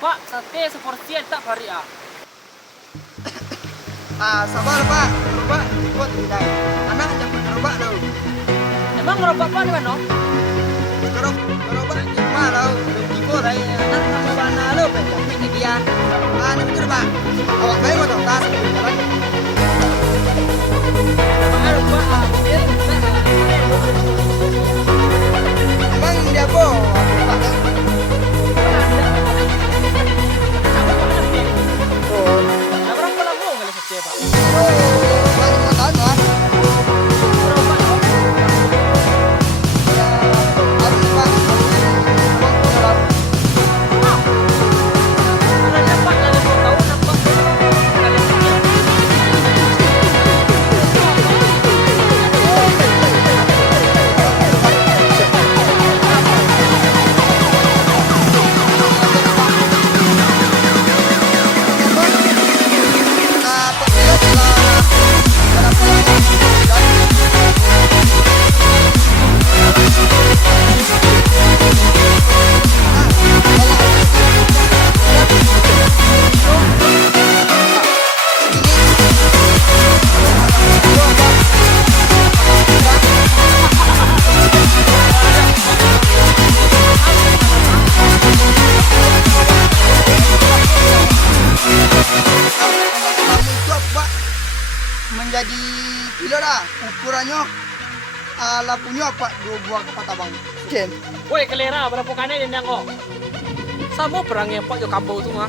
Pak, sate seporsi tak pari ah. Sabar Pak, gerobak buat tidak. Anak jangan gerobak lo. Emang ngerobak Pak di mana? Gerobak di rumah lo. Tipu lah anak sama mana lo. Tapi dia. Ini betul Pak. Awak baik mau tahu tas jalan. Emang Pak, Emang dia boh. Menjadi kilo dah ukurannya lapunya apa 2 buah kapat abang woi kelera berapa kannya yang kok? Sama perangnya Pak yo kampung tu mah.